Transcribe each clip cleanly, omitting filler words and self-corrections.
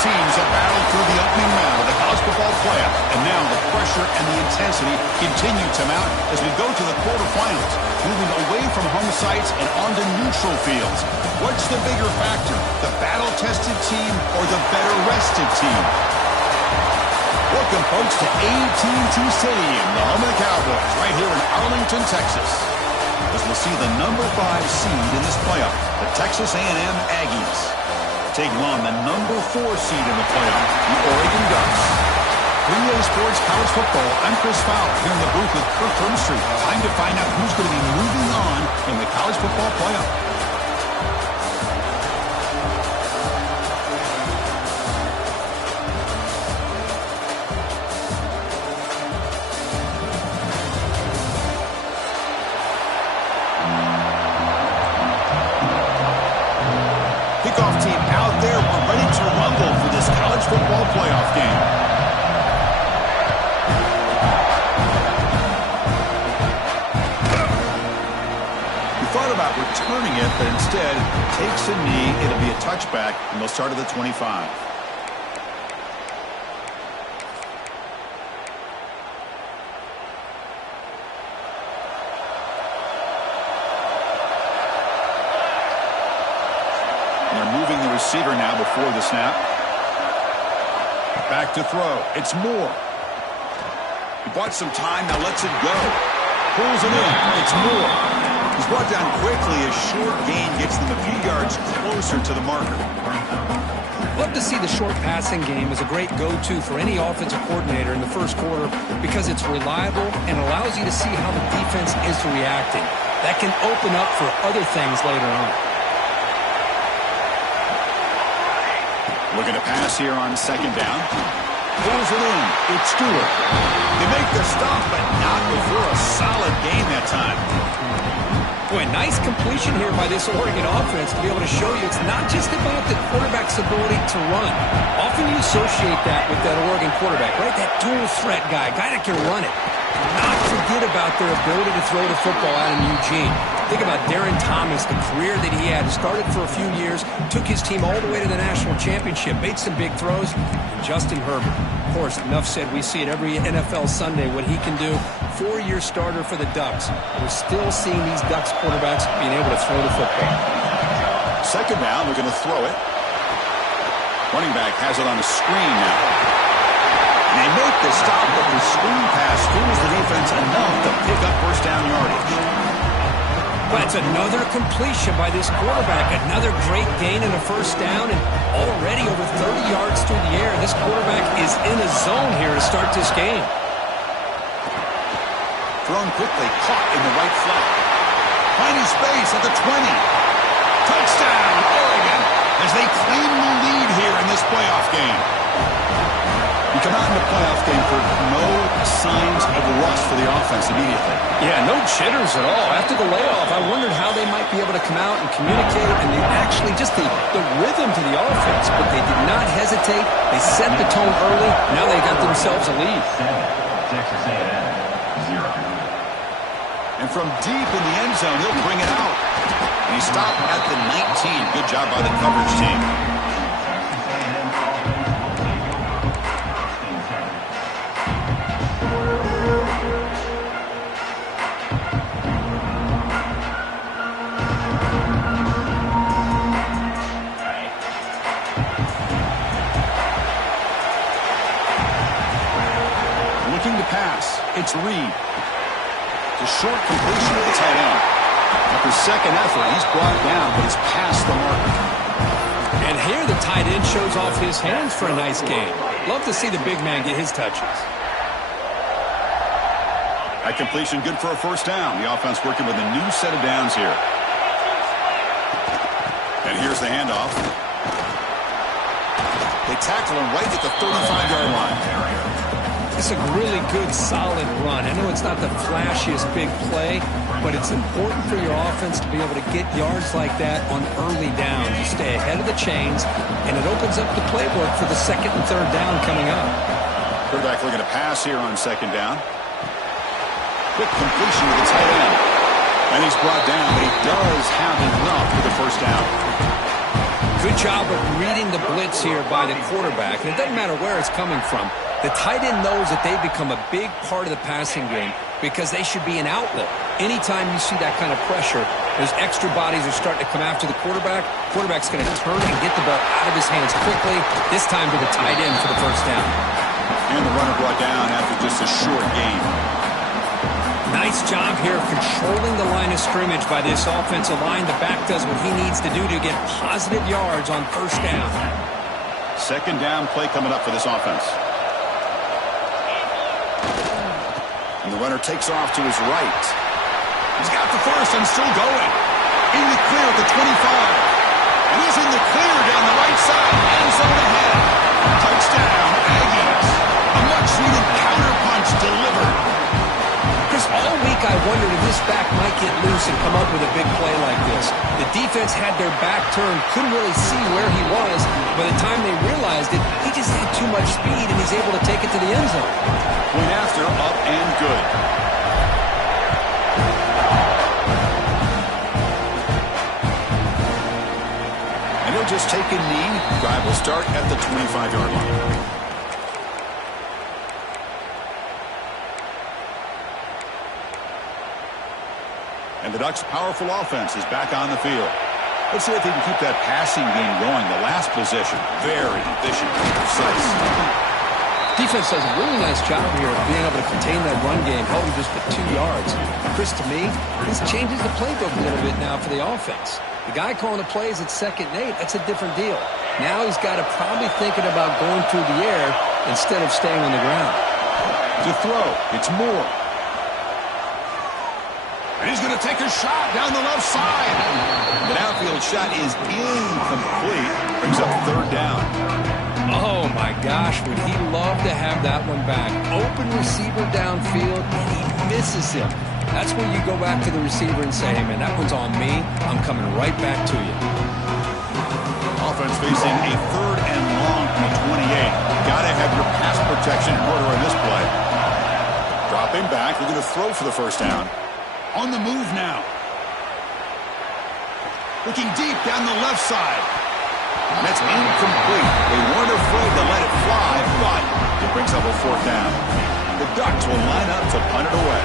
teams have battled through the opening round of the college football playoff, and now the pressure and the intensity continue to mount as we go to the quarterfinals, moving away from home sites and onto neutral fields. What's the bigger factor, the battle-tested team or the better-rested team? Welcome, folks, to AT&T Stadium, the home of the Cowboys, right here in Arlington, Texas, as we'll see the number 5 seed in this playoff, the Texas A&M Aggies, taking on the number 4 seed in the playoff, the Oregon Ducks. 3A Sports College Football, I'm Chris Fowler, here in the booth with Kirk Hermstreet. Time to find out who's going to be moving on in the college football playoff. Kickoff team out there. We're ready to rumble for this college football playoff game. We thought about returning it, but instead takes a knee. It'll be a touchback, and they'll start at the 25. Moving the receiver now before the snap. Back to throw. It's Moore. He bought some time, now lets it go. Pulls it in. It's Moore. He's brought down quickly. A short gain gets them a few yards closer to the marker. Love to see the short passing game as a great go-to for any offensive coordinator in the first quarter because it's reliable and allows you to see how the defense is reacting. That can open up for other things later on. Looking to pass here on second down. Pulls it in. It's Stewart. They make the stop, but not before a solid gain that time. Boy, nice completion here by this Oregon offense to be able to show you it's not just about the quarterback's ability to run. Often you associate that with that Oregon quarterback, right? That dual threat guy that can run it. Do not forget about their ability to throw the football out in Eugene. Think about Darren Thomas, the career that he had. Started for a few years, took his team all the way to the national championship, made some big throws. And Justin Herbert, of course, enough said, we see it every NFL Sunday what he can do. 4-year starter for the Ducks. We're still seeing these Ducks quarterbacks being able to throw the football. Second down, they're going to throw it. Running back has it on the screen now. And they make the stop, but the screen pass fools the defense enough to pick up first down yardage. But it's another completion by this quarterback. Another great gain and a first down, and already over 30 yards through the air. This quarterback is in a zone here to start this game. Thrown quickly, caught in the right flat. Finding space at the 20. Touchdown, Oregon, as they claim the lead here in this playoff game. You come out in the playoff game for no signs of rust for the offense immediately. Yeah, no jitters at all. After the layoff, I wondered how they might be able to come out and communicate, and they actually just the rhythm to the offense, but they did not hesitate. They set the tone early. Now they got themselves a lead. Texas A&M, 0. And from deep in the end zone, he'll bring it out. And he stopped at the 19. Good job by the coverage team. Looking to pass. It's Reed. It's a short completion to the tight end. After second effort, he's brought down, but he's past the marker. And here the tight end shows off his hands for a nice game. Love to see the big man get his touches. That completion good for a first down. The offense working with a new set of downs here. And here's the handoff. They tackle him right at the 35-yard line. It's a really good, solid run. I know it's not the flashiest big play, but it's important for your offense to be able to get yards like that on early downs. You stay ahead of the chains, and it opens up the playbook for the second and third down coming up. Quarterback looking to pass here on second down. Quick completion to the tight end. And he's brought down, but he does have enough for the first down. Good job of reading the blitz here by the quarterback, and it doesn't matter where it's coming from. The tight end knows that they've become a big part of the passing game because they should be an outlet. Anytime you see that kind of pressure, those extra bodies are starting to come after the quarterback. Quarterback's going to turn and get the ball out of his hands quickly, this time to the tight end for the first down. And the runner brought down after just a short gain. Nice job here controlling the line of scrimmage by this offensive line. The back does what he needs to do to get positive yards on first down. Second down play coming up for this offense. And the runner takes off to his right. He's got the first and still going. In the clear at the 25. And he's in the clear down the right side. End zone ahead. Touchdown, Aggies. A much-needed counterpunch delivered. Chris, all week I wondered if this back might get loose and come up with a big play like this. The defense had their back turned, couldn't really see where he was. By the time they realized it, he just had too much speed, and he's able to take it to the end zone. Point after, up and good. And he'll just take a knee. Drive will start at the 25-yard line. And the Ducks' powerful offense is back on the field. Let's see if they can keep that passing game going. The last possession, very efficient and precise. Defense does a really nice job here of being able to contain that run game, held him just for 2 yards. Chris, to me, this changes the playbook a little bit now for the offense. The guy calling the plays at 2nd and 8, that's a different deal. Now he's got to probably thinking about going through the air instead of staying on the ground. To throw, it's Moore. And he's going to take a shot down the left side. The downfield shot is incomplete. Brings up 3rd down. Oh, my gosh, would he love to have that one back. Open receiver downfield, and he misses him. That's when you go back to the receiver and say, hey, man, that one's on me. I'm coming right back to you. Offense facing a 3rd and long from the 28. Got to have your pass protection in order in this play. Dropping back, looking to throw for the first down. On the move now. Looking deep down the left side. And that's incomplete. They weren't afraid to let it fly, but it brings up a 4th down. The Ducks will line up to punt it away.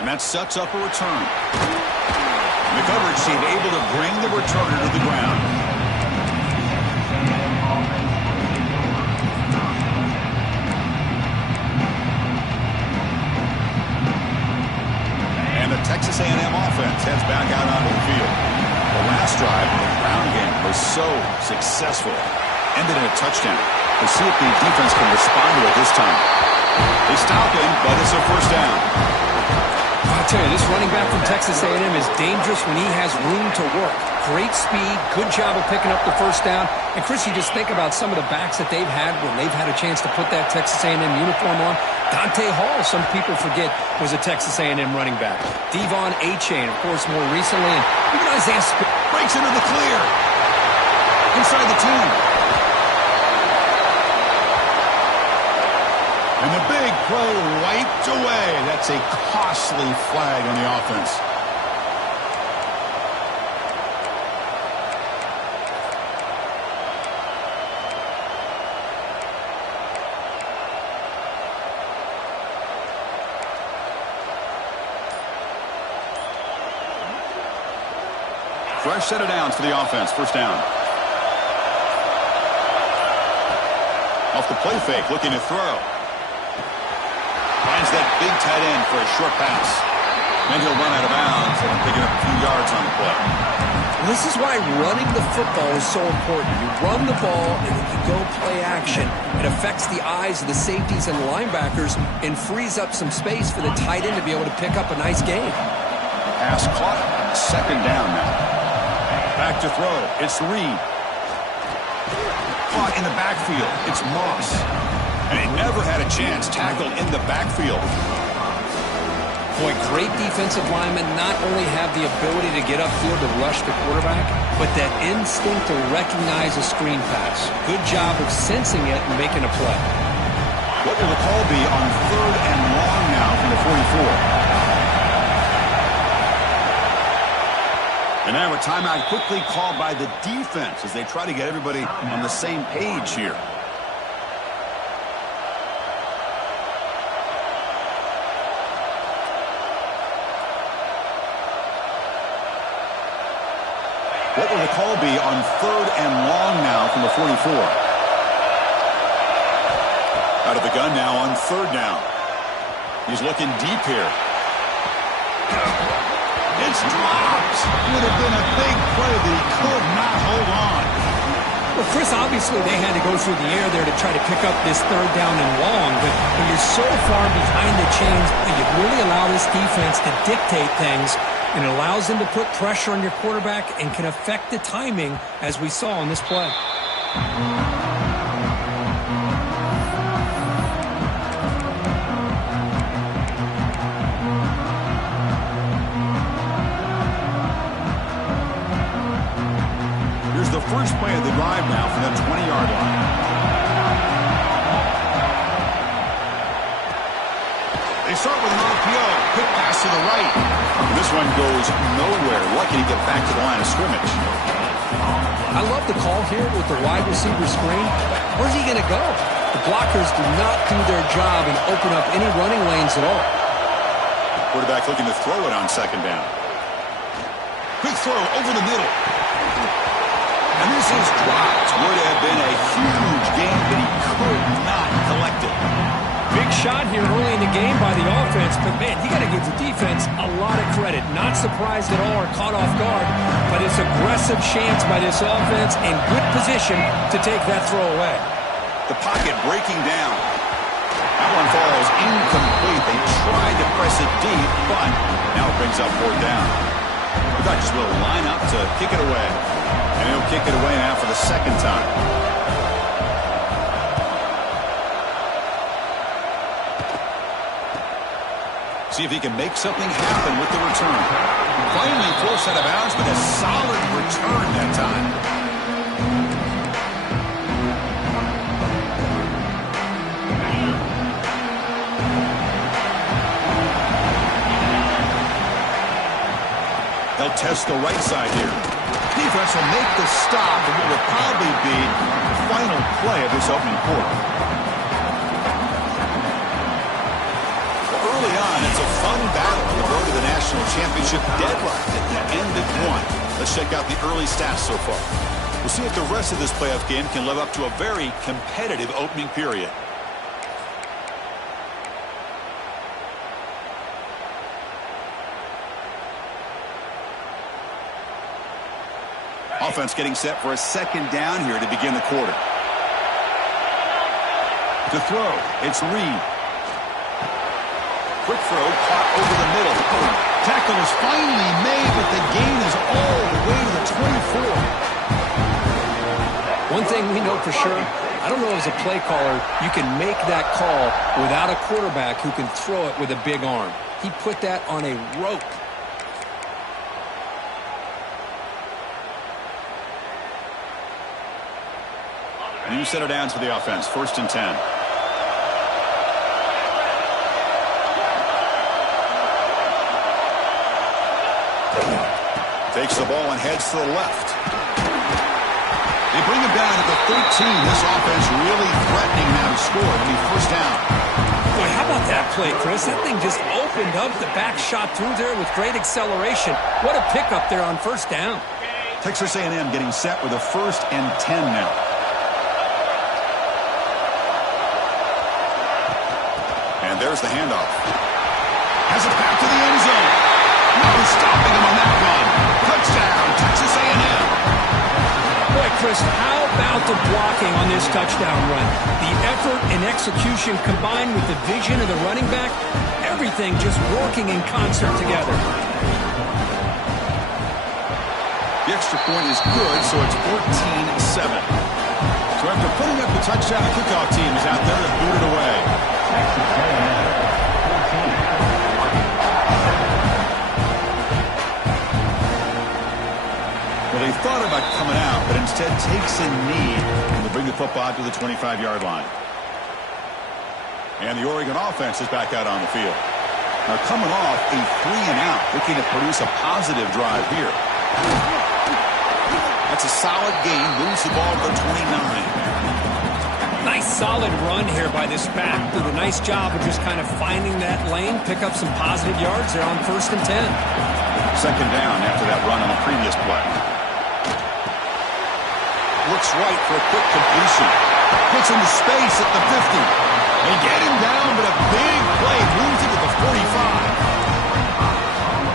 And that sets up a return. And the coverage team able to bring the returner to the ground. Texas A&M offense heads back out onto the field. The last drive of the ground game was so successful. Ended in a touchdown. We'll see if the defense can respond to it this time. They stop him, but it's a first down. I tell you, this running back from Texas A&M is dangerous when he has room to work. Great speed, good job of picking up the first down. And, Chris, you just think about some of the backs that they've had when they've had a chance to put that Texas A&M uniform on. Dante Hall, some people forget, was a Texas A&M running back. Devon Achane, of course, more recently. And even Isaiah breaks into the clear. Inside the 2. And the big play wiped away. That's a costly flag on the offense. Fresh set of downs for the offense. First down. Off the play fake, looking to throw. Finds that big tight end for a short pass. Then he'll run out of bounds and picking up a few yards on the play. This is why running the football is so important. You run the ball and then you go play action. It affects the eyes of the safeties and the linebackers and frees up some space for the tight end to be able to pick up a nice gain. Pass caught. Second down now. Back to throw. It's Reed. Caught in the backfield. It's Moss. And he never had a chance tackled in the backfield. Boy, great defensive linemen not only have the ability to get upfield to rush the quarterback, but that instinct to recognize a screen pass. Good job of sensing it and making a play. What will the call be on 3rd and long now from the 44? And now a timeout quickly called by the defense as they try to get everybody on the same page here. What will the call be on 3rd and long now from the 44? Out of the gun now on 3rd down. He's looking deep here. It's dropped. Would have been a big play that he could not hold on. Well, Chris, obviously they had to go through the air there to try to pick up this 3rd down and long, but when you're so far behind the chains, you really allow this defense to dictate things, and it allows them to put pressure on your quarterback and can affect the timing, as we saw on this play. Here's the first play of the drive now from the 20-yard line. They start with an RPO. Quick pass to the right. And this one goes nowhere. Lucky to get back to the line of scrimmage. I love the call here with the wide receiver screen. Where's he going to go? The blockers do not do their job and open up any running lanes at all. Quarterback looking to throw it on 2nd down. Quick throw over the middle. And this is dropped. Would have been a huge gain, but he could not collect it. Big shot here early in the game by the offense, but man, you got to give the defense a lot of credit. Not surprised at all or caught off guard, but it's aggressive chance by this offense in good position to take that throw away. The pocket breaking down. That one falls incomplete. They tried to press it deep, but now it brings up 4th down. The Dodgers will line up to kick it away. And he'll kick it away now for the 2nd time. See if he can make something happen with the return. Finally forced out of bounds, but a solid return that time. They'll test the right side here. Defense will make the stop, and what will probably be the final play of this opening quarter. Early on, it's a fun battle on the road to the national championship deadline at the end of 1. Let's check out the early stats so far. We'll see if the rest of this playoff game can live up to a very competitive opening period. Offense getting set for a 2nd down here to begin the quarter. To throw, it's Reed. Quick throw, caught over the middle. Tackle is finally made, but the gain is all the way to the 24. One thing we know for sure, I don't know as a play caller, you can make that call without a quarterback who can throw it with a big arm. He put that on a rope. New center down to the offense. 1st and 10. Takes the ball and heads to the left. They bring him down at the 13. This offense really threatening now to score. It'll be 1st down. Boy, how about that play, Chris? That thing just opened up. The back shot through there with great acceleration. What a pickup there on 1st down. Texas A&M getting set with a 1st and 10 now. And there's the handoff. Has it back to the end zone. No stopping him on that run. Touchdown, Texas A&M. Boy, Chris, how about the blocking on this touchdown run? The effort and execution combined with the vision of the running back, everything just working in concert together. The extra point is good, so it's 14-7. So after putting up the touchdown, the kickoff team is out there to boot it away. Well, they thought about coming out, but instead takes a knee to bring the football to the 25-yard line. And the Oregon offense is back out on the field. Now coming off a 3-and-out, looking to produce a positive drive here. That's a solid gain. Moves the ball to the 29. Nice solid run here by this back. Did a nice job of just kind of finding that lane, pick up some positive yards there on 1st and 10. Second down after that run on the previous play. Looks right for a quick completion. Gets into space at the 50. They get him down, but a big play moves it to the 45.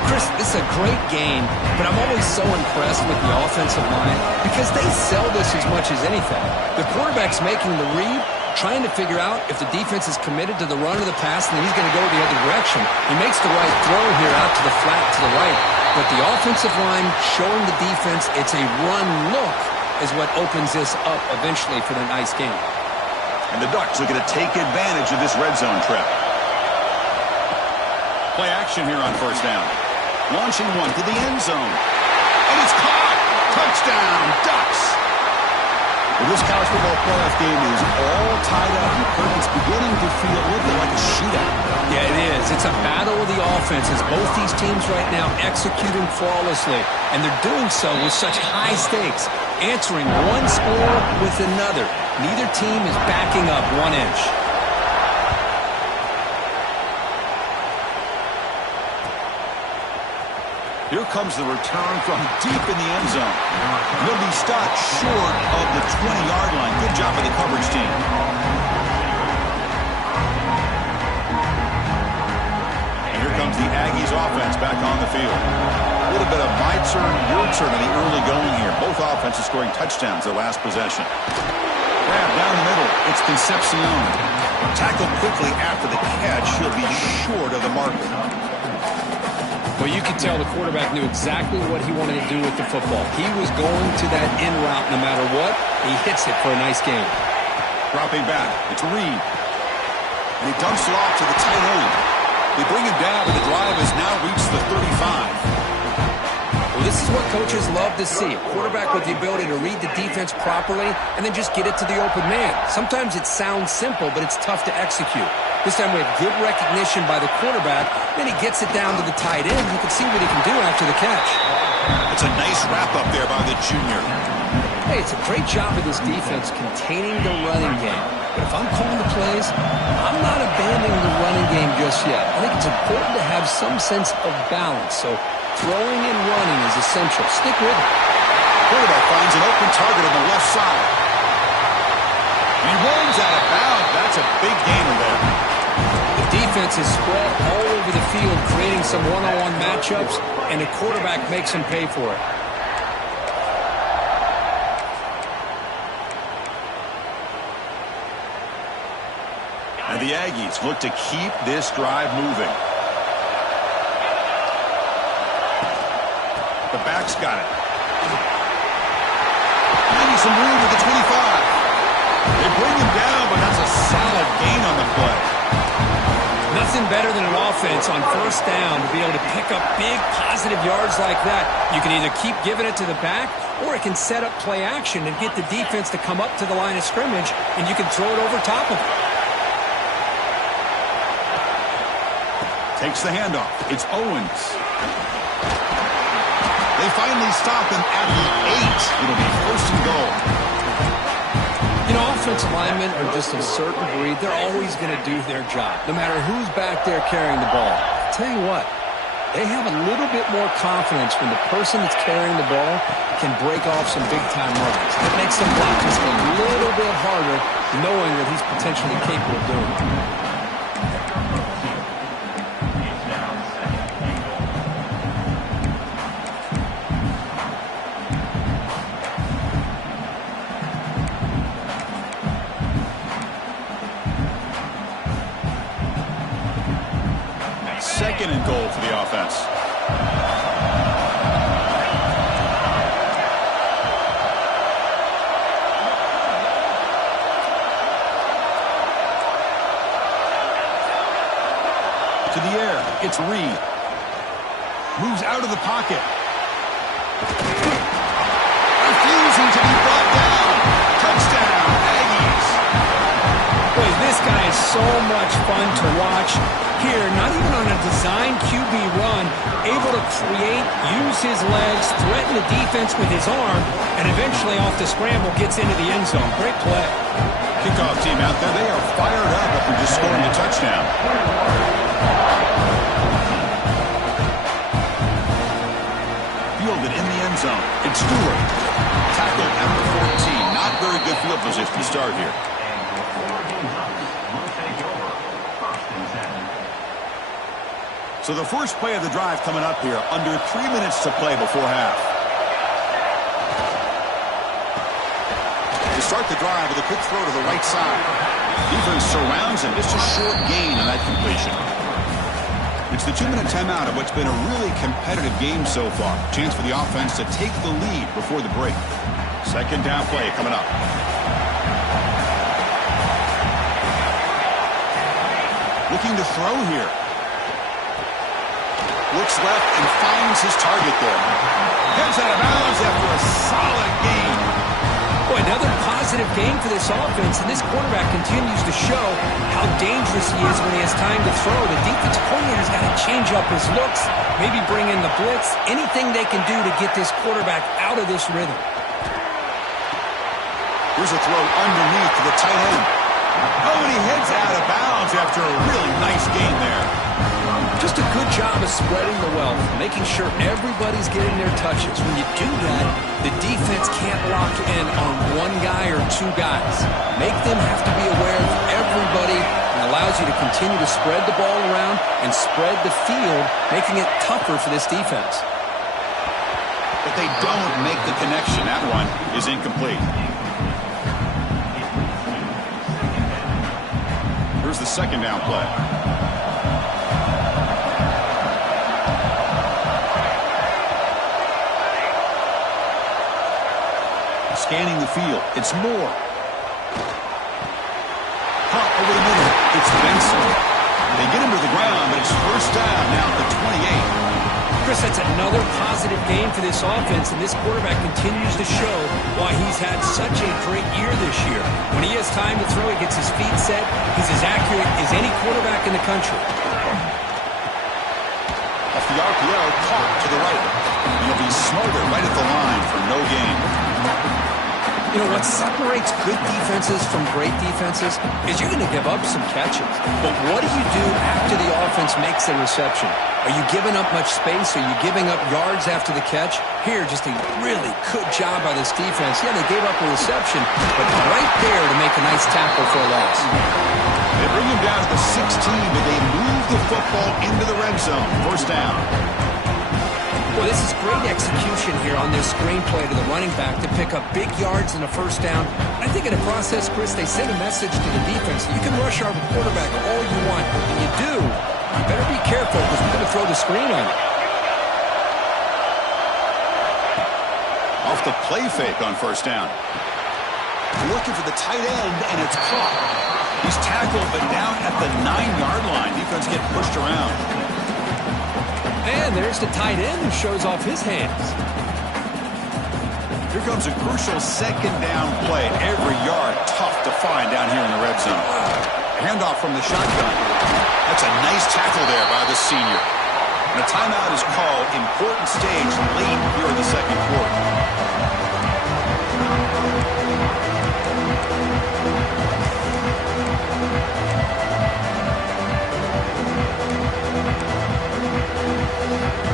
Chris, this is a great game, but I'm always so impressed with the offensive line because they sell this as much as anything. The quarterback's making the read, trying to figure out if the defense is committed to the run or the pass, and then he's going to go the other direction. He makes the right throw here out to the flat to the right, but the offensive line showing the defense it's a run look is what opens this up eventually for the nice game. And the Ducks looking to take advantage of this red zone trip. Play action here on 1st down. Launching one to the end zone. And it's caught. Touchdown, Ducks. Well, this college football playoff game is all tied up. And Kirk, it's beginning to feel a little bit like a shootout. Yeah, it is. It's a battle of the offenses. Both these teams right now executing flawlessly. And they're doing so with such high stakes. Answering one score with another. Neither team is backing up 1 inch. Here comes the return from deep in the end zone. He'll be stopped short of the 20-yard line. Good job by the coverage team. And here comes the Aggies offense back on the field. A little bit of my turn, your turn in the early going here. Both offenses scoring touchdowns their last possession. Grab down the middle. It's Concepcion. Tackled quickly after the catch. He'll be short of the marker. Well, you could tell the quarterback knew exactly what he wanted to do with the football. He was going to that in route no matter what. He hits it for a nice game. Dropping back. It's Reed. And he dumps it off to the tight end. They bring him down, but the drive has now reached the 35. Well, this is what coaches love to see. A quarterback with the ability to read the defense properly and then just get it to the open man. Sometimes it sounds simple, but it's tough to execute. This time we have good recognition by the quarterback. Then he gets it down to the tight end. You can see what he can do after the catch. It's a nice wrap-up there by the junior. Hey, it's a great job of this defense containing the running game. But if I'm calling the plays, I'm not abandoning the running game just yet. I think it's important to have some sense of balance. So throwing and running is essential. Stick with it. Quarterback finds an open target on the left side. He runs out of bounds. That's a big gainer there. The defense is spread all over the field, creating some one-on-one matchups, and the quarterback makes them pay for it. And the Aggies look to keep this drive moving. The back's got it. Finding some room at the 25. They bring him down, but that's a solid gain on the play. Nothing better than an offense on 1st down to be able to pick up big positive yards like that. You can either keep giving it to the back, or it can set up play action and get the defense to come up to the line of scrimmage, and you can throw it over top of it. Takes the handoff. It's Owens. They finally stop him at the 8. It'll be 1st and goal. You know, offensive linemen are just a certain breed. They're always going to do their job, no matter who's back there carrying the ball. I'll tell you what, they have a little bit more confidence when the person that's carrying the ball can break off some big-time runs. It makes them block just a little bit harder, knowing that he's potentially capable of doing it. Second and goal for the offense. To the air, it's Reed. Moves out of the pocket. Refusing to be brought down. Touchdown, Aggies. Boy, this guy is so much fun to watch. Here, not even on a design QB run, able to create, use his legs, threaten the defense with his arm, and eventually off the scramble gets into the end zone. Great play. Kickoff team out there, they are fired up after just scoring a touchdown. Fielded in the end zone. It's Stewart. Tackled at the 14. Not very good field position to start here. So the first play of the drive coming up here, under 3 minutes to play before half. To start the drive with a quick throw to the right side. Defense surrounds him. Just a short gain on that completion. It's the 2-minute timeout of what's been a really competitive game so far. Chance for the offense to take the lead before the break. Second down play coming up. Looking to throw here. Looks left and finds his target there. Heads out of bounds after a solid gain. Boy, another positive game for this offense, and this quarterback continues to show how dangerous he is when he has time to throw. The defensive coordinator's got to change up his looks, maybe bring in the blitz, anything they can do to get this quarterback out of this rhythm. Here's a throw underneath to the tight end. Oh, and he heads out of bounds after a really nice gain there. Just a good job of spreading the wealth, making sure everybody's getting their touches. When you do that, the defense can't lock in on one guy or two guys. Make them have to be aware of everybody, and allows you to continue to spread the ball around and spread the field, making it tougher for this defense. But they don't make the connection. That one is incomplete. Here's the second down play. Scanning the field. It's Moore. Pop over the middle. It's Benson. They get him to the ground, but it's first down now at the 28. Chris, that's another positive game for this offense, and this quarterback continues to show why he's had such a great year this year. When he has time to throw, he gets his feet set. He's as accurate as any quarterback in the country. Off the RPO, caught to the right. He'll be smothered right at the line for no gain. You know, what separates good defenses from great defenses is you're going to give up some catches. But what do you do after the offense makes a reception? Are you giving up much space? Are you giving up yards after the catch? Here, just a really good job by this defense. Yeah, they gave up a reception, but right there to make a nice tackle for a loss. They bring him down to the 16, but they move the football into the red zone. First down. Well, this is great execution here on this screenplay to the running back to pick up big yards in the first down. I think in the process, Chris, they send a message to the defense. You can rush our quarterback all you want, but when you do, you better be careful because we're going to throw the screen on you. Off the play fake on first down. Looking for the tight end, and it's caught. He's tackled, but down at the 9-yard line. Defense getting pushed around. And there's the tight end who shows off his hands. Here comes a crucial second down play. Every yard tough to find down here in the red zone. Handoff from the shotgun. That's a nice tackle there by the senior. And a timeout is called. Important stage late here in the second quarter.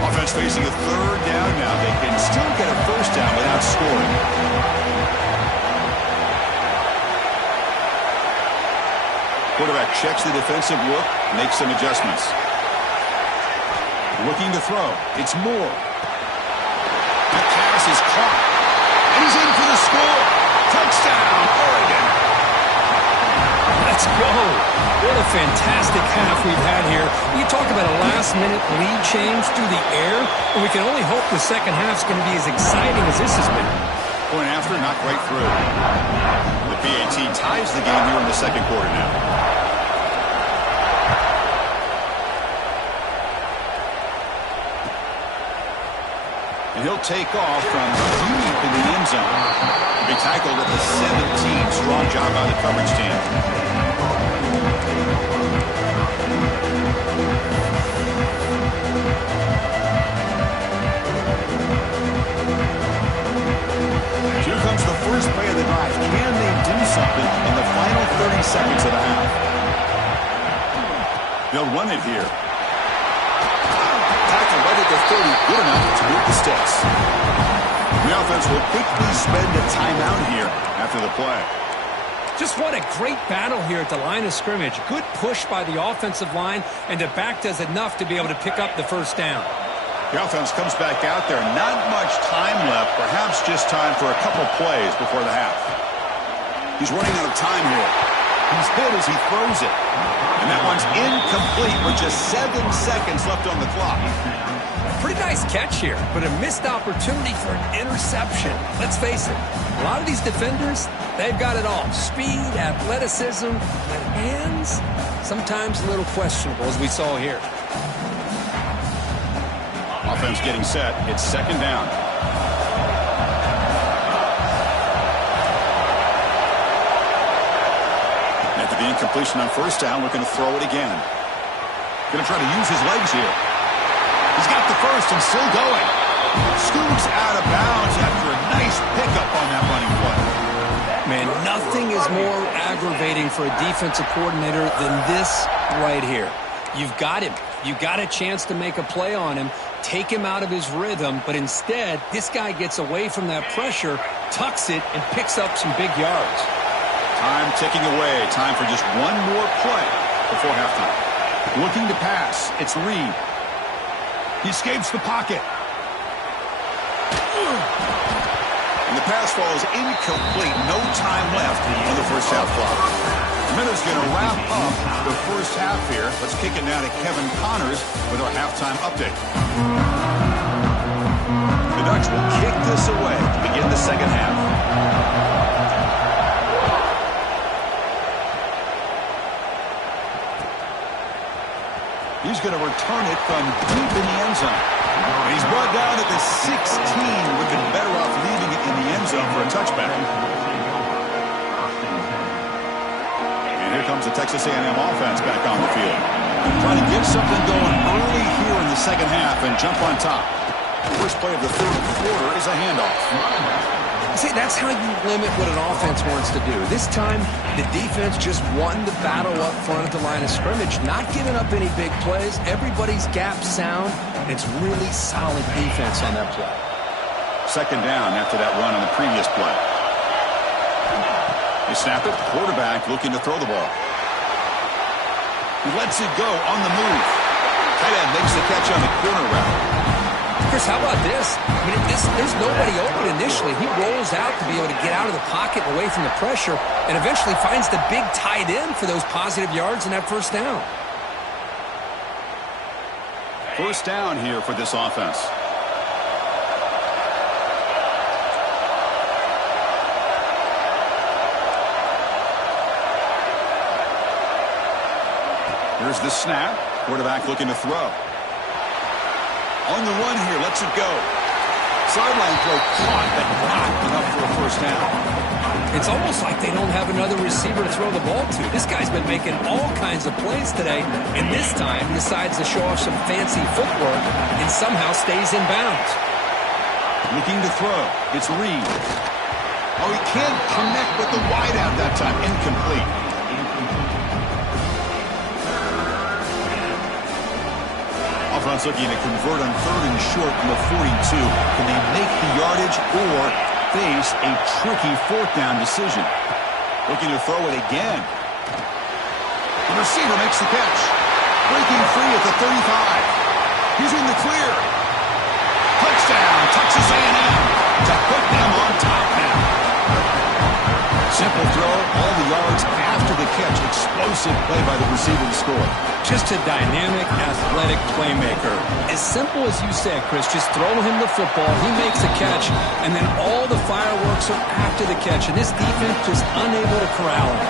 Offense facing a third down now. They can still get a first down without scoring. Quarterback checks the defensive look, makes some adjustments. Looking to throw. It's Moore. That pass is caught. And he's in for the score. Touchdown, Oregon. Let's go. What a fantastic half we've had here. You talk about a last-minute lead change through the air, and we can only hope the second half's going to be as exciting as this has been. Point after, knocked right through. The PAT ties the game here in the second quarter now. And he'll take off from deep in the end zone. He'll be tackled at the 17. Strong job by the coverage team. it here. Tackle right at the 30, good enough to move the sticks. The offense will quickly spend a timeout here after the play. Just what a great battle here at the line of scrimmage. Good push by the offensive line, and the back does enough to be able to pick up the first down. The offense comes back out there. Not much time left. Perhaps just time for a couple plays before the half. He's running out of time here. He's hit as he throws it. And that one's incomplete with just 7 seconds left on the clock. Pretty nice catch here, but a missed opportunity for an interception. Let's face it, a lot of these defenders, they've got it all. Speed, athleticism, but hands, sometimes a little questionable, as we saw here. Offense getting set. It's second down. After the incompletion on first down, we're going to throw it again. Going to try to use his legs here. He's got the first and still going. Scoots out of bounds after a nice pickup on that running play. Man, nothing is more aggravating for a defensive coordinator than this right here. You've got him. You got a chance to make a play on him, take him out of his rhythm, but instead, this guy gets away from that pressure, tucks it, and picks up some big yards. Time ticking away. Time for just one more play before halftime. Looking to pass. It's Reed. He escapes the pocket. And the pass falls incomplete. No time left on the first half clock. Miller's going to wrap up the first half here. Let's kick it now to Kevin Connors with our halftime update. The Ducks will kick this away to begin the second half. He's going to return it from deep in the end zone. And he's brought down at the 16. Would have been better off leaving it in the end zone for a touchback. And here comes the Texas A&M offense back on the field. Trying to get something going early here in the second half and jump on top. The first play of the third quarter is a handoff. See, that's how you limit what an offense wants to do. This time, the defense just won the battle up front at the line of scrimmage, not giving up any big plays. Everybody's gap sound. It's really solid defense on that play. Second down after that run on the previous play. They snap it. Quarterback looking to throw the ball. He lets it go on the move. Tight end makes the catch on the corner route. Chris, how about this? I mean, there's nobody open initially. He rolls out to be able to get out of the pocket and away from the pressure and eventually finds the big tight end for those positive yards in that first down. First down here for this offense. Here's the snap. Quarterback looking to throw. On the run here, lets it go. Sideline throw caught, but not enough for a first down. It's almost like they don't have another receiver to throw the ball to. This guy's been making all kinds of plays today, and this time decides to show off some fancy footwork and somehow stays in bounds. Looking to throw. It's Reed. Oh, he can't connect with the wideout that time. Incomplete. Offense looking to convert on third and short from the 42. Can they make the yardage or face a tricky fourth down decision? Looking to throw it again. The receiver makes the catch. Breaking free at the 35. He's in the clear. Touchdown, Texas A&M to put them on top now. Simple throw, all the yards after the catch. Explosive play by the receiver to score. Just a dynamic, athletic playmaker. As simple as you said, Chris, just throw him the football, he makes a catch, and then all the fireworks are after the catch, and this defense just unable to corral him.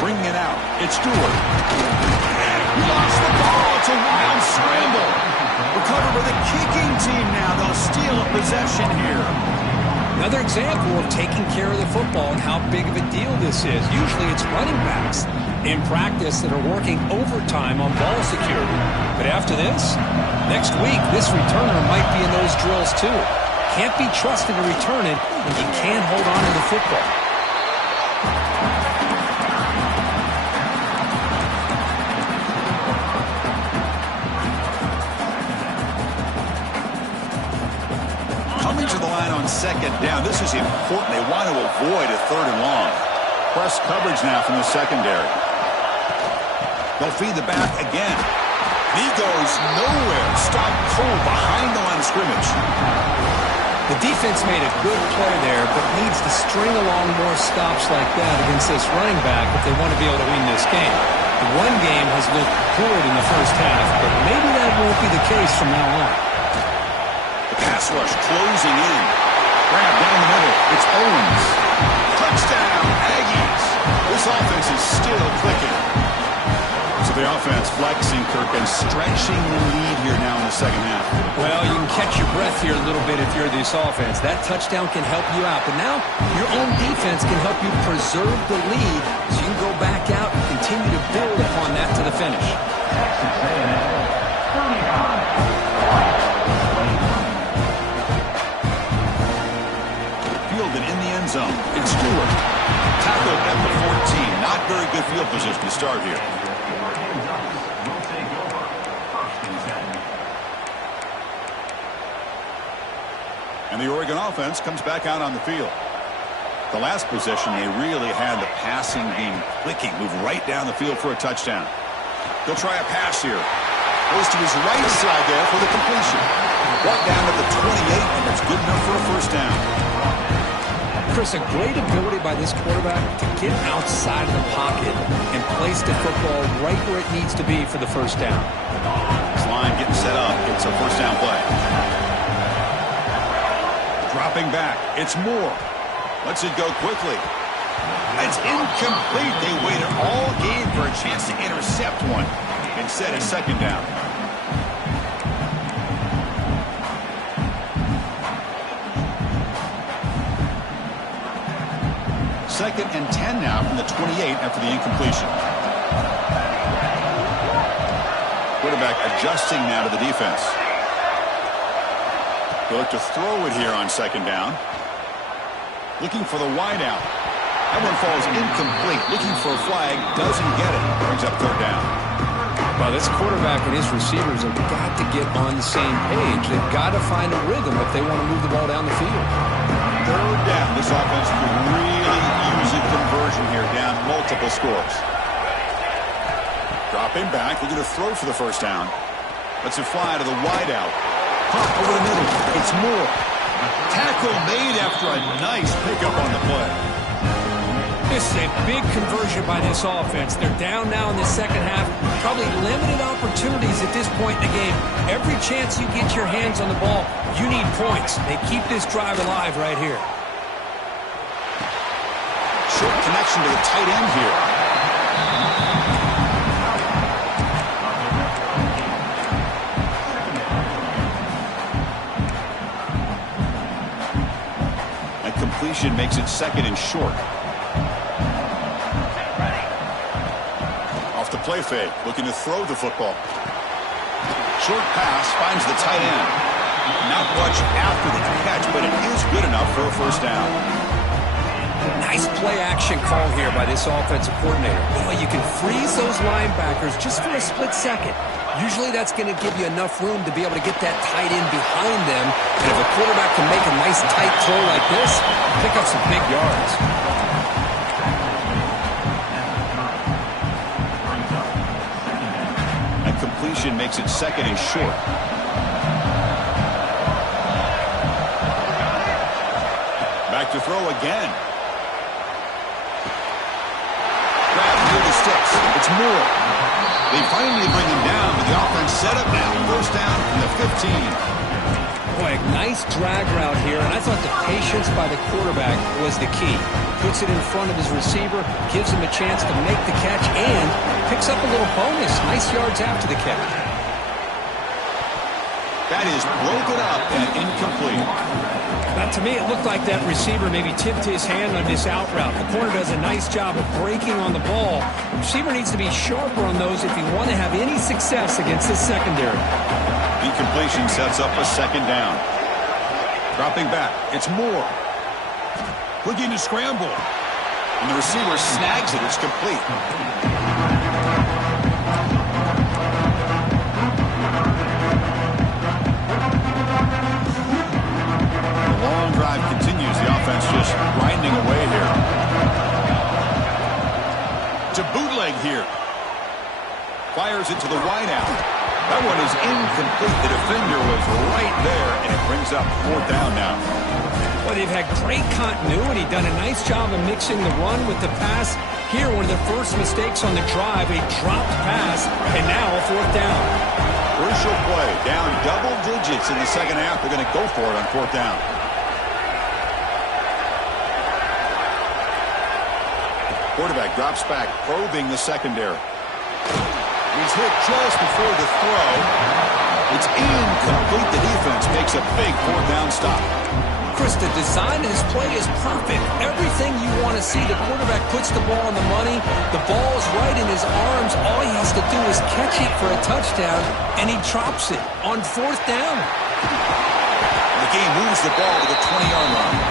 Bringing it out, it's Stewart. He lost the ball. It's a wild scramble. Recovered by the kicking team now. They'll steal a possession here. Another example of taking care of the football and how big of a deal this is. Usually it's running backs in practice that are working overtime on ball security. But after this, next week, this returner might be in those drills too. can't be trusted to return it when you can't hold on to the football. Coming to the line on second down. This is important. They want to avoid a third and long. Press coverage now from the secondary. They'll feed the back again. He goes nowhere. Stop cold behind the line of scrimmage. The defense made a good play there, but needs to string along more stops like that against this running back if they want to be able to win this game. The run game has looked good in the first half, but maybe that won't be the case from now on. The pass rush closing in. Grab down the middle. It's Owens. Touchdown, Aggies. This offense is still clicking. So the offense flexing, Kirk, and stretching the lead here now in the second half. Well, you can catch your breath here a little bit if you're this offense. That touchdown can help you out. But now your own defense can help you preserve the lead so you can go back out and continue to build upon that to the finish. Fielded in the end zone. It's Stewart. Tackled at the 14. Not very good field position to start here. And the Oregon offense comes back out on the field. The last possession, they really had the passing game clicking. Move right down the field for a touchdown. They'll try a pass here. Goes to his right side there for the completion. Brought down to the 28, and that's good enough for a first down. Chris, a great ability by this quarterback to get outside of the pocket and place the football right where it needs to be for the first down. This line getting set up. It's a first down play. Dropping back. It's Moore. Lets it go quickly. It's incomplete. They waited all game for a chance to intercept one. Instead, it's second down. Second and 10 now from the 28 after the incompletion. Quarterback adjusting now to the defense. They'll look to throw it here on second down. Looking for the wideout. That one falls incomplete. Looking for a flag. Doesn't get it. Brings up third down. Well, this quarterback and his receivers have got to get on the same page. They've got to find a rhythm if they want to move the ball down the field. Third down. This offense could really use a conversion here. Down multiple scores. Dropping back. They're going to throw for the first down. Lets it fly to the wideout. Pop over the middle. It's Moore. Tackle made after a nice pickup on the play. This is a big conversion by this offense. They're down now in the second half. Probably limited opportunities at this point in the game. Every chance you get your hands on the ball, you need points. They keep this drive alive right here. Short connection to the tight end here. That completion makes it second and short. Off the play fake, looking to throw the football. Short pass finds the tight end. Not much after the catch, but it is good enough for a first down. Nice play action call here by this offensive coordinator. Well, you can freeze those linebackers just for a split second. Usually that's going to give you enough room to be able to get that tight end behind them. And if a quarterback can make a nice tight throw like this, pick up some big yards. That completion makes it second and short. Back to throw again. Grab near the sticks. It's Moore. They finally bring him down, but the offense set up now. First down from the 15. Boy, a nice drag route here, and I thought the patience by the quarterback was the key. Puts it in front of his receiver, gives him a chance to make the catch, and picks up a little bonus. Nice yards after the catch. That is broken up and incomplete. Now, to me, it looked like that receiver maybe tipped his hand on this out route. The corner does a nice job of breaking on the ball. The receiver needs to be sharper on those if you want to have any success against this secondary. Incompletion sets up a second down. Dropping back. It's Moore. Looking to scramble. And the receiver snags it. It's complete. The long drive continues. The offense just grinding away here. To bootleg here. Fires it to the wideout. That one is incomplete. The defender was right there, and it brings up 4th down now. Well, they've had great continuity, done a nice job of mixing the run with the pass. Here, one of the first mistakes on the drive, a dropped pass, and now a 4th down. Crucial play, down double digits in the second half. They're going to go for it on 4th down. Quarterback drops back, probing the secondary. He's hit just before the throw. It's incomplete. The defense makes a big 4th down stop. Chris, the design of his play is perfect. Everything you want to see. The quarterback puts the ball on the money. The ball is right in his arms. All he has to do is catch it for a touchdown, and he drops it on 4th down. The game moves the ball to the 20-yard line.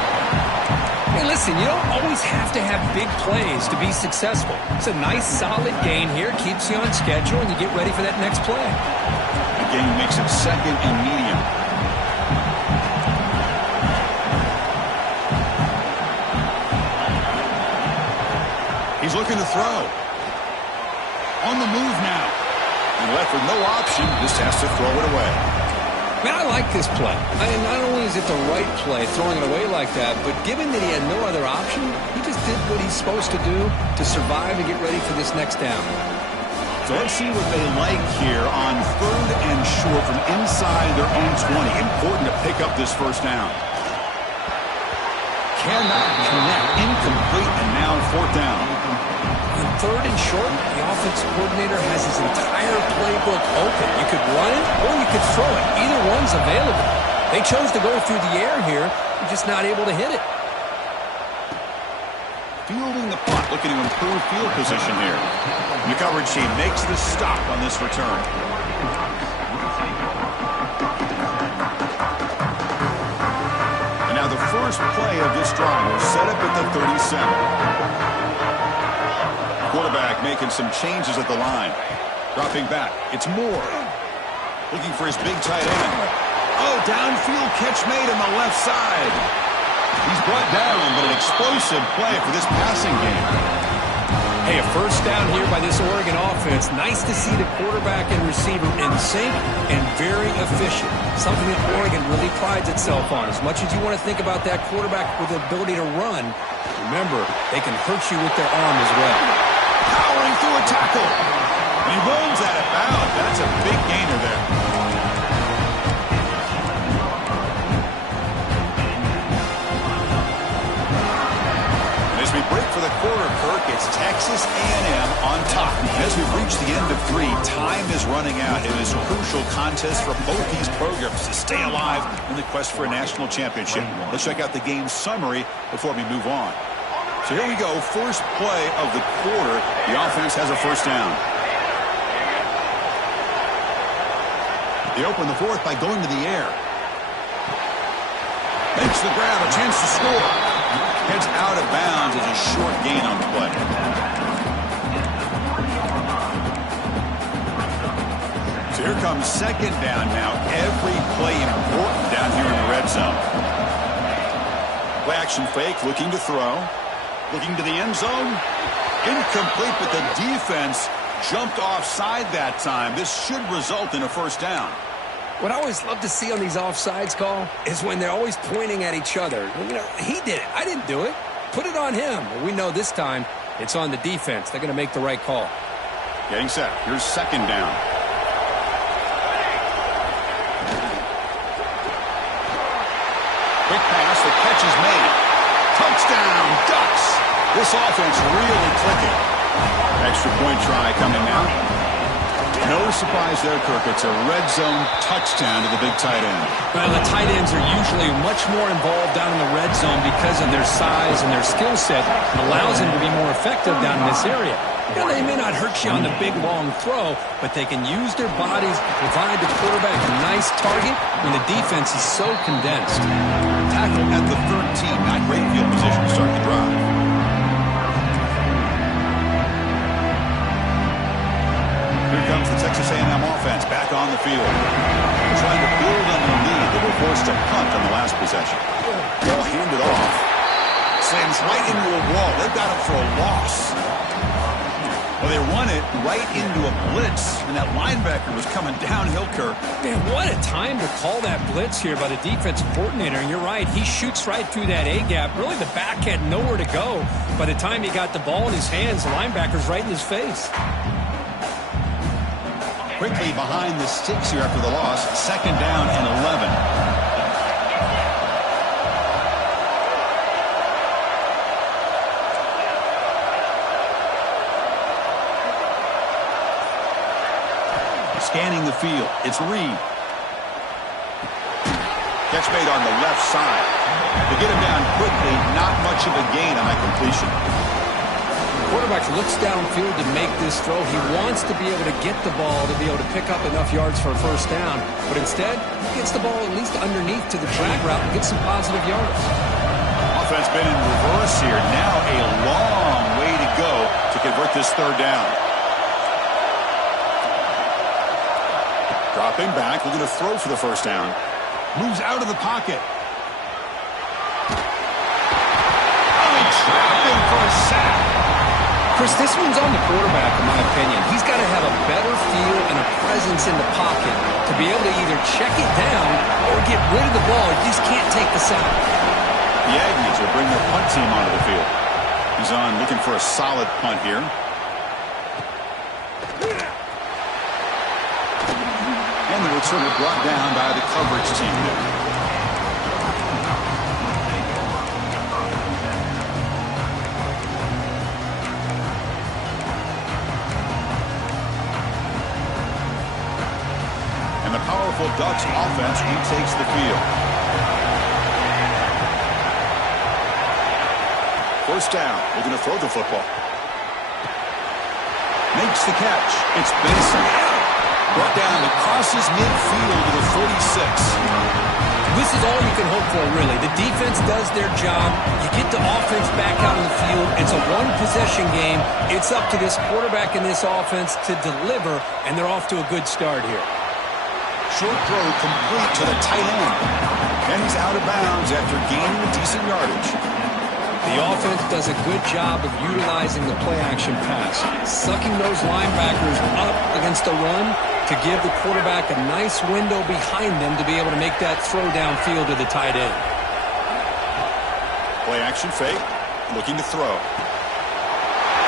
Hey, listen, you don't always have to have big plays to be successful. It's a nice, solid gain here. Keeps you on schedule, and you get ready for that next play. The game makes it 2nd and medium. He's looking to throw. On the move now. He left with no option. Just has to throw it away. Man, I like this play. I mean, not only is it the right play, throwing it away like that, but given that he had no other option, he just did what he's supposed to do to survive and get ready for this next down. So let's see what they like here on 3rd and short from inside their own 20. Important to pick up this 1st down. Cannot connect. Incomplete, and now 4th down. On 3rd and short, the offensive coordinator has his entire playbook open. You could run it or you could throw it. Either one's available. They chose to go through the air here. They're just not able to hit it. Fielding the punt, looking to improve field position here. The coverage team makes the stop on this return. And now the first play of this drive will set up at the 37. Quarterback making some changes at the line. Dropping back. It's Moore. Looking for his big tight end. Oh, downfield catch made on the left side. He's brought down, but an explosive play for this passing game. Hey, a 1st down here by this Oregon offense. Nice to see the quarterback and receiver in sync and very efficient. Something that Oregon really prides itself on. As much as you want to think about that quarterback with the ability to run, remember, they can hurt you with their arm as well. Powering through a tackle. And he rolls out of bounds. That's a big gainer there. And as we break for the quarter, Kirk, it's Texas A&M on top. As we've reached the end of 3, time is running out. It is a crucial contest for both these programs to stay alive in the quest for a national championship. Let's check out the game summary before we move on. So here we go, first play of the quarter. The offense has a 1st down. They open the 4th by going to the air. Makes the grab, a chance to score. Heads out of bounds as a short gain on the play. So here comes 2nd down now. Every play important down here in the red zone. Play action fake, looking to throw. Looking to the end zone. Incomplete, but the defense jumped offside that time. This should result in a 1st down. What I always love to see on these offsides call is when they're always pointing at each other. You know, he did it. I didn't do it. Put it on him. Well, we know this time it's on the defense. They're going to make the right call. Getting set. Here's 2nd down. Quick pass. The catch is made. Touchdown, Ducks. This offense really clicking. Extra point try coming now. No surprise there, Kirk. It's a red zone touchdown to the big tight end. Well, the tight ends are usually much more involved down in the red zone because of their size and their skill set. It allows them to be more effective down in this area. You know, they may not hurt you on the big, long throw, but they can use their bodies to provide the quarterback a nice target when the defense is so condensed. Tackle at the 13, not great field position to start the drive. Here comes the Texas A&M offense back on the field. Trying to build on the lead. They were forced to punt on the last possession. Ball handed off. Slams right into a wall. They've got it for a loss. Well, they run it right into a blitz, and that linebacker was coming downhill, Kirk. Man, what a time to call that blitz here by the defensive coordinator. And you're right, he shoots right through that A-gap. Really, the back had nowhere to go. By the time he got the ball in his hands, the linebacker's right in his face. Quickly behind the sticks here after the loss. 2nd down and 11. Scanning the field. It's Reed. Catch made on the left side. To get him down quickly, not much of a gain on that completion. Quarterback looks downfield to make this throw. He wants to be able to get the ball to be able to pick up enough yards for a first down. But instead, he gets the ball at least underneath to the drag route and gets some positive yards. Offense been in reverse here. Now a long way to go to convert this 3rd down. Dropping back, looking to throw for the first down. Moves out of the pocket. Oh, he trapped him for a sack. Chris, this one's on the quarterback, in my opinion. He's got to have a better feel and a presence in the pocket to be able to either check it down or get rid of the ball. You just can't take the sack. The Aggies will bring their punt team onto the field. He's on looking for a solid punt here. And the returner brought down by the coverage team there. The powerful Ducks offense retakes the field. 1st down. Looking to throw the football. Makes the catch. It's Benson. Brought down and crosses midfield to the 46. This is all you can hope for, really. The defense does their job. You get the offense back out on the field. It's a one-possession game. It's up to this quarterback and this offense to deliver, and they're off to a good start here. Short throw complete to the tight end. And he's out of bounds after gaining a decent yardage. The offense does a good job of utilizing the play-action pass, sucking those linebackers up against the run to give the quarterback a nice window behind them to be able to make that throw downfield to the tight end. Play-action fake, looking to throw.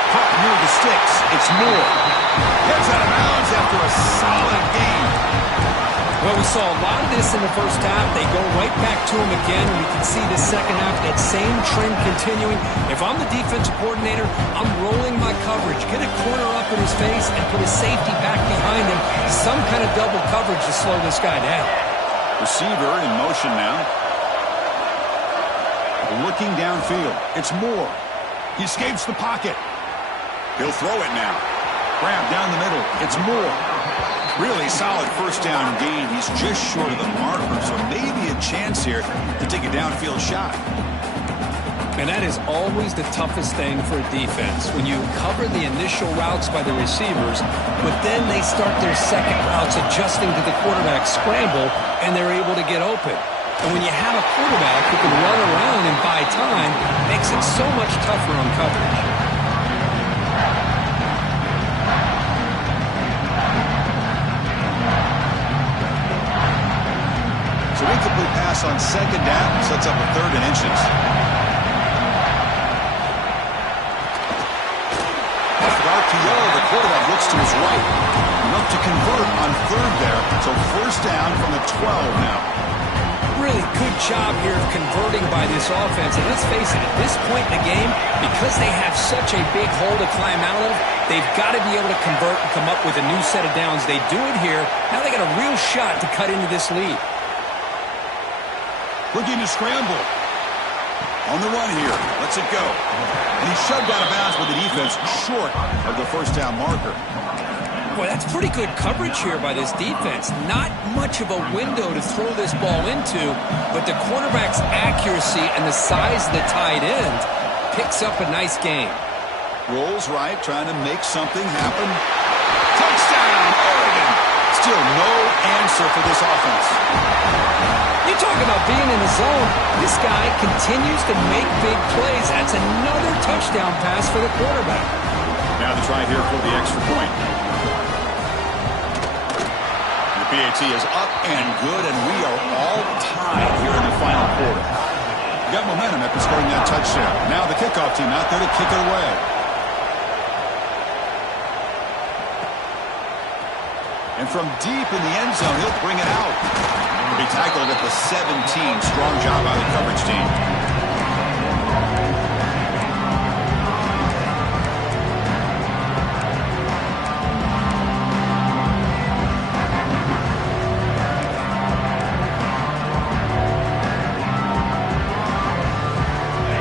Caught near the sticks. It's Moore. Gets out of bounds after a solid game. Well, we saw a lot of this in the first half. They go right back to him again, and we can see the second half, that same trend continuing. If I'm the defensive coordinator, I'm rolling my coverage. Get a corner up in his face and put a safety back behind him. Some kind of double coverage to slow this guy down. Receiver in motion now. Looking downfield. It's Moore. He escapes the pocket. He'll throw it now. Grab down the middle. It's Moore. Really solid first down gain. He's just short of the marker, so maybe a chance here to take a downfield shot. And that is always the toughest thing for a defense, when you cover the initial routes by the receivers, but then they start their second routes adjusting to the quarterback scramble, and they're able to get open. And when you have a quarterback who can run around and buy time, it makes it so much tougher on coverage. So incomplete pass on second down sets up a 3rd and inches. About to yell, the quarterback looks to his right. Enough to convert on 3rd there. So 1st down from the 12 now. Really good job here of converting by this offense. And let's face it, at this point in the game, because they have such a big hole to climb out of, they've got to be able to convert and come up with a new set of downs. They do it here. Now they got a real shot to cut into this lead. Looking to scramble. On the run here. Lets it go. And he's shoved out of bounds with the defense short of the first down marker. Boy, that's pretty good coverage here by this defense. Not much of a window to throw this ball into, but the quarterback's accuracy and the size of the tight end picks up a nice gain. Rolls right, trying to make something happen. Touchdown, Oregon! Still no answer for this offense. You talk about being in the zone. This guy continues to make big plays. That's another touchdown pass for the quarterback. Now the try here for the extra point. The PAT is up and good, and we are all tied here in the final quarter. We got momentum after scoring that touchdown. Now the kickoff team out there to kick it away. And from deep in the end zone, he'll bring it out. He'll be tackled at the 17. Strong job by the coverage team.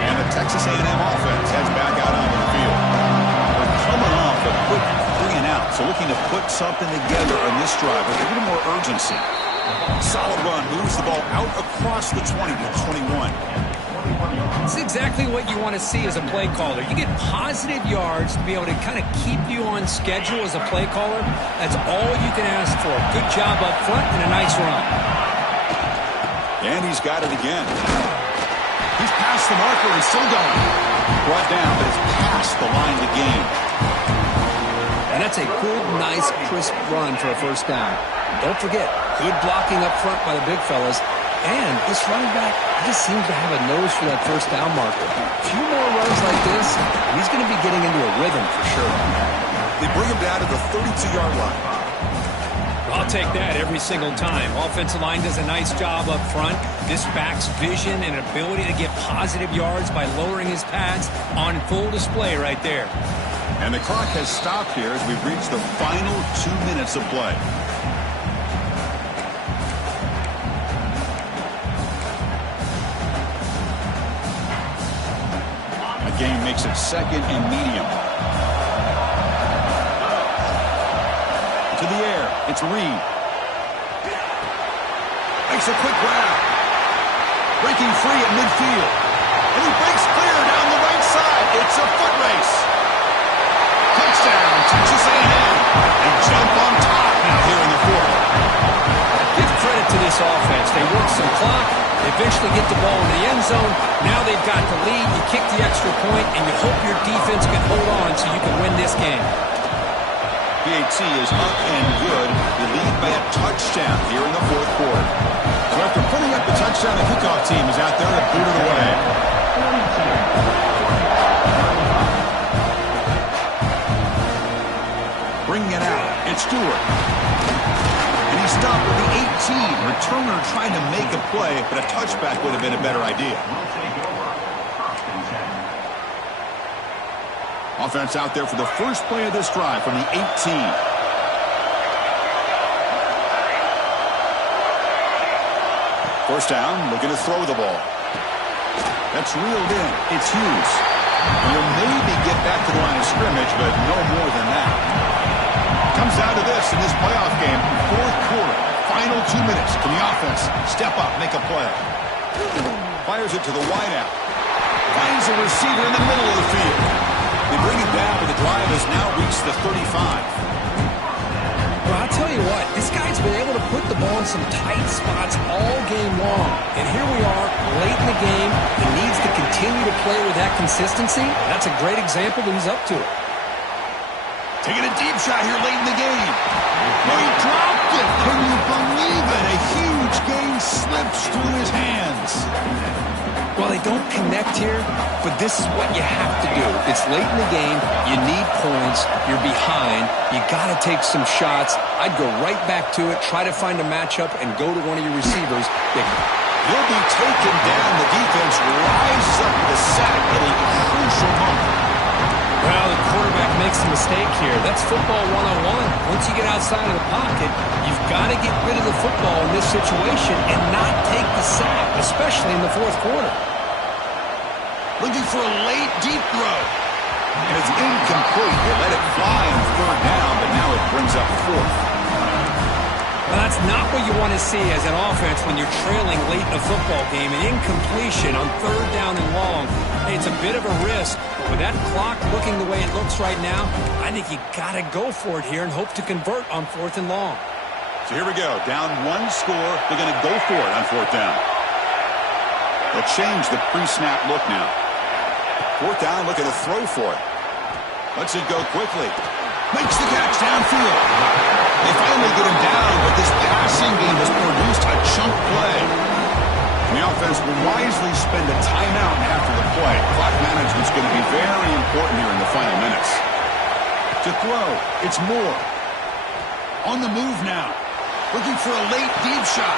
And the Texas A&M offense heads back out onto the field. We're coming off a quick 3 and out, so looking to put something together on this drive with a little more urgency. Solid run, moves the ball out across the 20 to the 21. It's exactly what you want to see as a play caller. You get positive yards to be able to kind of keep you on schedule as a play caller. That's all you can ask for. Good job up front and a nice run. And he's got it again. He's past the marker and still going. Brought down, but it's past the line of the game. And that's a good, nice, crisp run for a first down. Don't forget, good blocking up front by the big fellas. And this running back just seems to have a nose for that first down marker. A few more runs like this, and he's going to be getting into a rhythm for sure. They bring him down to the 32-yard line. I'll take that every single time. Offensive line does a nice job up front. This back's vision and ability to get positive yards by lowering his pads on full display right there. And the clock has stopped here as we've reached the final 2 minutes of play. The game makes it second and medium. To the air, it's Reed. Makes a quick grab. Breaking free at midfield. And he breaks clear down the right side. It's a foot race. Touchdown, Texas A&M. They jump on top now here in the fourth. Give credit to this offense. They work some clock. They eventually get the ball in the end zone. Now they've got the lead. You kick the extra point, and you hope your defense can hold on so you can win this game. PAT is up and good. The lead by a touchdown here in the fourth quarter. So after putting up the touchdown, the kickoff team is out there to boot it away. Bringing it out, it's Stewart. And he stopped with the 18. Returner trying to make a play, but a touchback would have been a better idea. Offense out there for the first play of this drive from the 18. First down, looking to throw the ball. That's reeled in. It's Hughes. He'll maybe get back to the line of scrimmage, but no more than that. Comes down to this in this playoff game, fourth quarter, final 2 minutes. Can the offense step up, make a play? Fires it to the wideout. Finds a receiver in the middle of the field. They bring it down, but the drive has now reached the 35. Well, I'll tell you what, this guy's been able to put the ball in some tight spots all game long. And here we are, late in the game. He needs to continue to play with that consistency. That's a great example that he's up to it. Taking a deep shot here late in the game. He dropped it. Can you believe it? A huge gain slips through his hands. Well, they don't connect here, but this is what you have to do. It's late in the game. You need points. You're behind. You got to take some shots. I'd go right back to it, try to find a matchup, and go to one of your receivers. He'll be taken down. The defense rises up with a sack at a crucial moment. Well, the quarterback makes a mistake here. That's football 101. Once you get outside of the pocket, you've got to get rid of the football in this situation and not take the sack, especially in the fourth quarter. Looking for a late, deep throw. And it's incomplete. They let it fly on third down, but now it brings up fourth. Well, that's not what you want to see as an offense when you're trailing late in a football game. An incompletion on third down and long. Hey, it's a bit of a risk. But with that clock looking the way it looks right now, I think you got to go for it here and hope to convert on fourth and long. So here we go. Down one score. They're going to go for it on fourth down. They'll change the pre-snap look now. Fourth down, looking to throw for it. Lets it go quickly. Makes the catch downfield. They finally get him down, but this passing game has produced a chunk play. The offense will wisely spend a timeout after the play. Clock management's going to be very important here in the final minutes. To throw, it's Moore. On the move now. Looking for a late deep shot.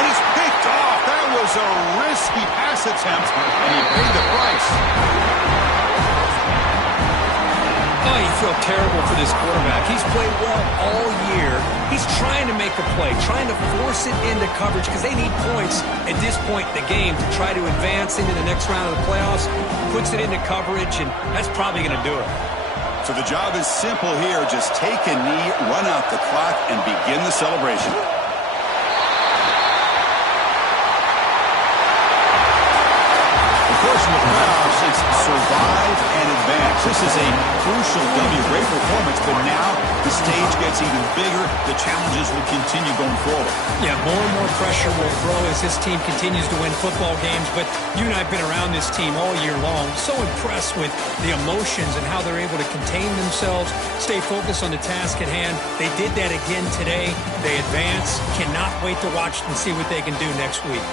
And it's picked off. That was a risky pass attempt, and he paid the price. Oh, you feel terrible for this quarterback. He's played well all year. He's trying to make a play, trying to force it into coverage because they need points at this point in the game to try to advance into the next round of the playoffs. Puts it into coverage, and that's probably going to do it. So the job is simple here. Just take a knee, run out the clock, and begin the celebration. In the playoffs, it's survive and advance. This is a crucial W. Great performance, but now the stage gets even bigger. The challenges will continue going forward. Yeah, more and more pressure will grow as this team continues to win football games, but you and I have been around this team all year long. So impressed with the emotions and how they're able to contain themselves, stay focused on the task at hand. They did that again today. They advance. Cannot wait to watch and see what they can do next week.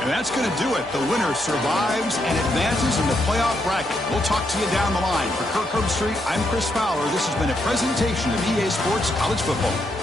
And that's going to do it. The winner survives and advances in the playoff bracket. We'll talk to you down the line. For Kirk Herbstreit, I'm Chris Fowler. This has been a presentation of EA Sports College Football.